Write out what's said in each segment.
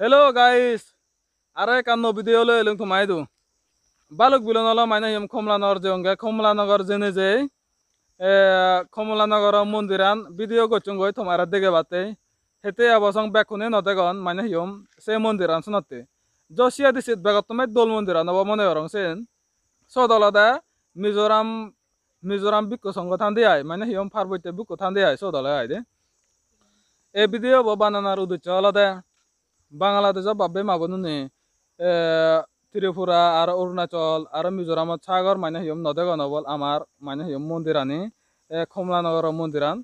Hello guys, are kan no video lo elung thumai du. Baluk bilon lo maina yam Komlanagar jonge Komlanagar jene je Komlanagar mondiran video gochung goi thumara dege bate. Hete abosong bekune no degon maina yam se mondiran sunotte. Josia disit begot tumai dol mondiran abo mone orong sen. So dolada Mizoram bikko songo thande ai maina yam farboite bikko thande ai so dolada ai de. E video bo bananar udu cholade. বাংলাদেশত বাবে মাবনুনি ত্রিপুরা আর অরুণাচল আর মিজোরামত সাগর মানে হিয়ম নদেগন বল আমার মানে হিয়ম মন্দিরানি কমলানগর মন্দিরান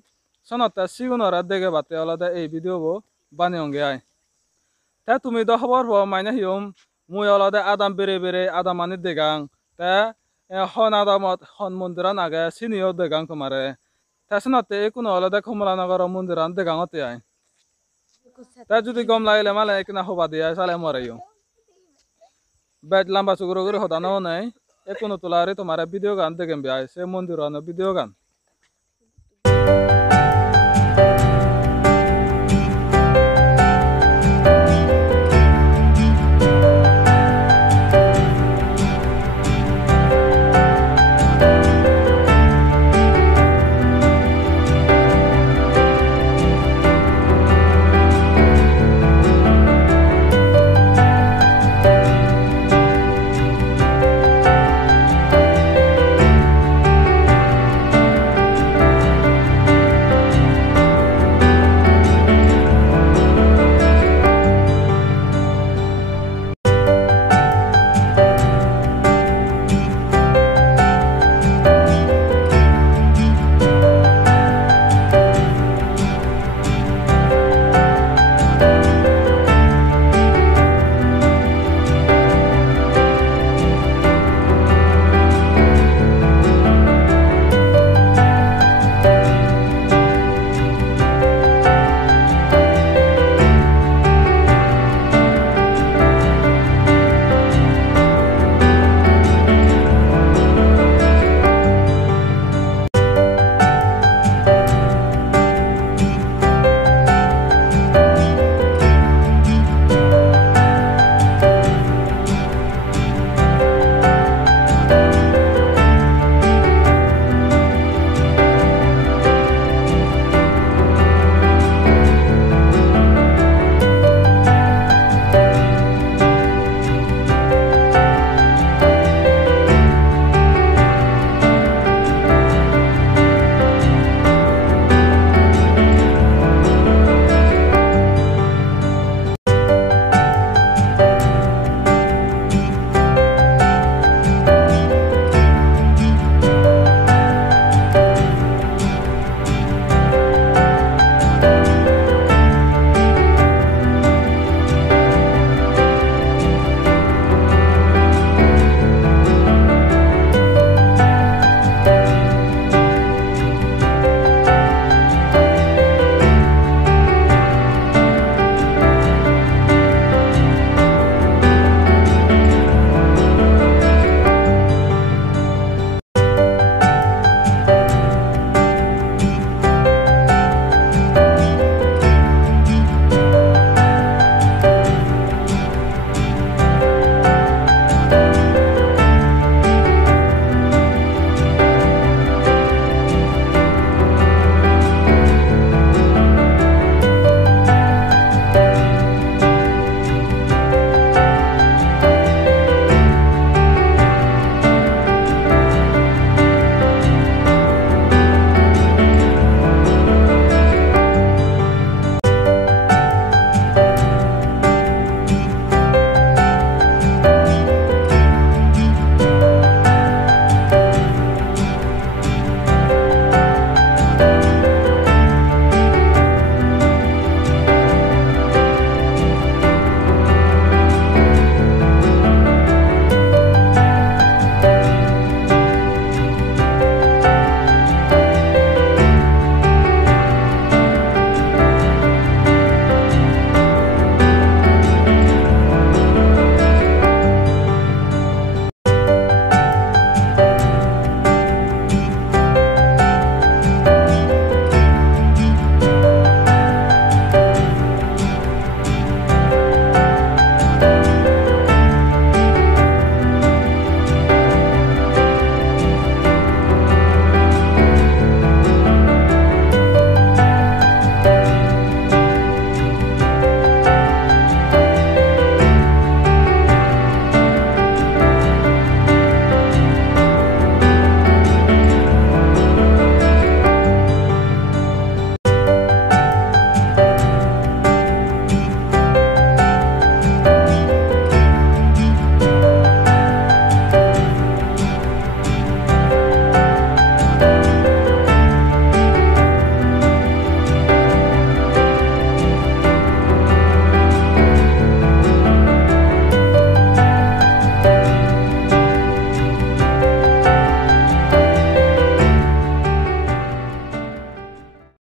সনতা সিগুনরা দেগে বাতে আলাদা এই ভিডিও বো বানিয়ঙ্গে আই তা তুমি তো খবর হো মানে হিয়ম মুই আলাদা আদাম বেরে বেরে আদাম মানি দেগাং তা হন আদামত হন মন্দিরান আগে সিনিও দেগাং তোমারে তা সনতে কোনো আলাদা কমলানগর মন্দিরান দেগাঙতে আই তা যদি গম লাগিলে মালে কিনা হবা দিয়া সালে মরাইও বেড লম্বা সুগুরো করে হদানো নাই একুনো তোলারে তোমার ভিডিও গান দেখেন বিয়াই সে মন্দির ভিডিও গান